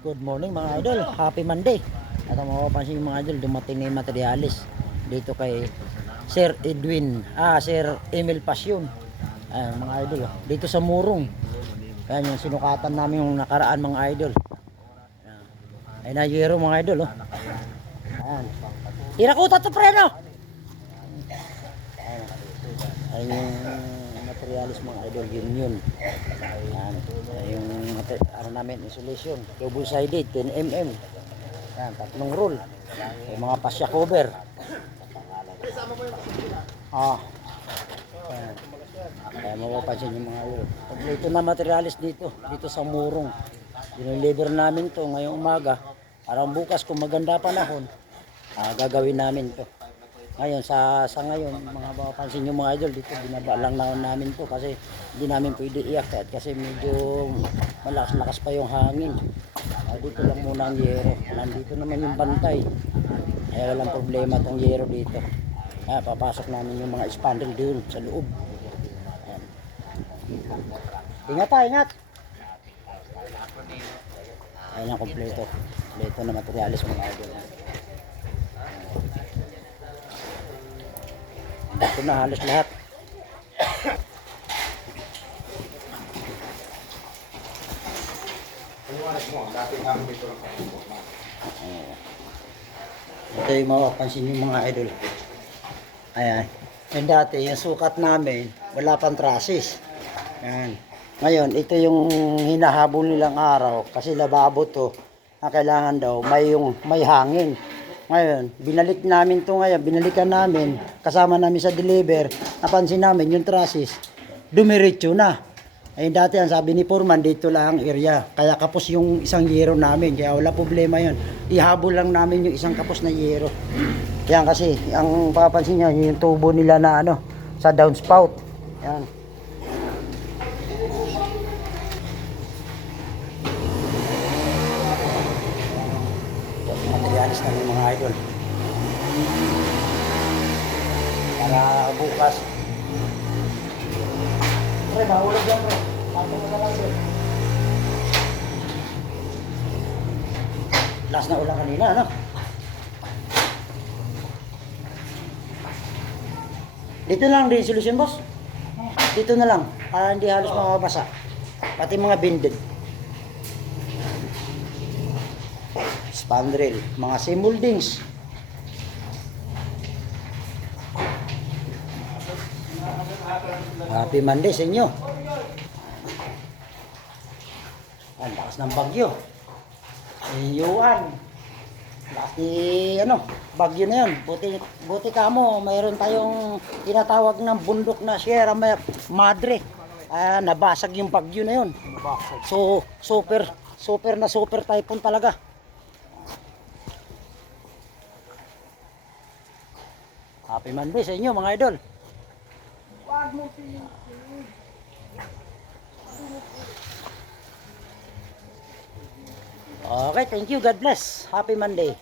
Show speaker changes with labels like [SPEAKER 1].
[SPEAKER 1] Good morning mga idol. Happy Monday. At ang mapapansin yung mga idol, dumating na yung materialis dito kay Sir Edwin, ah, Sir Emil Pasyon. Ayan, mga idol. Dito sa Murong. Ayan yung sinukatan namin yung nakaraan mga idol. Ayan. Ay na yero mga idol. Oh. Ayan. Irakuta to preno. Ayan yung materialis mga idol. Yun yun. Ayan yung ano namin, insulation. Double sided, 10 mm. Ayan, tatlong roll. Yung mga pasya cover. Ah. Ayan. Kaya mapapansin yung mga yun. Kompleto na materialis dito. Dito sa Murong. Diniliver namin to ngayong umaga. Parang bukas kung maganda panahon, ah, gagawin namin to. Ngayon, sa, sa ngayon, mga mapapansin yung mga idol dito, binaba lang na namin to kasi hindi namin pwede iakyat kasi medyo malakas-lakas pa yung hangin. Ah, dito lang muna ang yero. Nandito naman yung bantay. Kaya walang problema tong yero dito. Ah, papasok namin yung mga spandrel doon sa loob. Ayan. Ingat tayo, ingat. Ayan ang kompleto. Kompleto na materialis mga idol. Ito na halos lahat. Ito yung mapapansin yung mga idol. Ayan. Yung dati, yung sukat namin, wala pang trasis. Ayan. Ngayon, ito yung hinahabol nilang araw kasi lababo to na kailangan daw may yung may hangin. Ngayon, binalik namin to ngayon, binalikan namin, kasama namin sa deliver, napansin namin yung trasis, dumiretso na. Ayun dati ang sabi ni Foreman, dito lang ang area. Kaya kapos yung isang yero namin, kaya wala problema yun. Ihabol lang namin yung isang kapos na yero. Yan kasi, ang papansin niya, yung tubo nila na ano, sa downspout. Yan. Materialis namin mga idol. Para bukas. Pre, mahulog yan pre. Pato mo na lang pre. Last na ulang kanina, ano? Dito lang din solution, boss. Dito na lang. Para hindi halos mababasa. Pati mga binded. Spandrel, mga seam moldings. Happy Monday sa inyo. Ang lakas ng bagyo. Iyuan. Lakas ni ano, bagyo na yun. Buti, buti ka mo, mayroon tayong tinatawag ng bundok na Sierra Ma- Madre. Ah, nabasag yung bagyo na yun. So, super, super na super typhoon talaga. Happy Monday sa inyo mga idol. Okay, thank you. God bless. Happy Monday.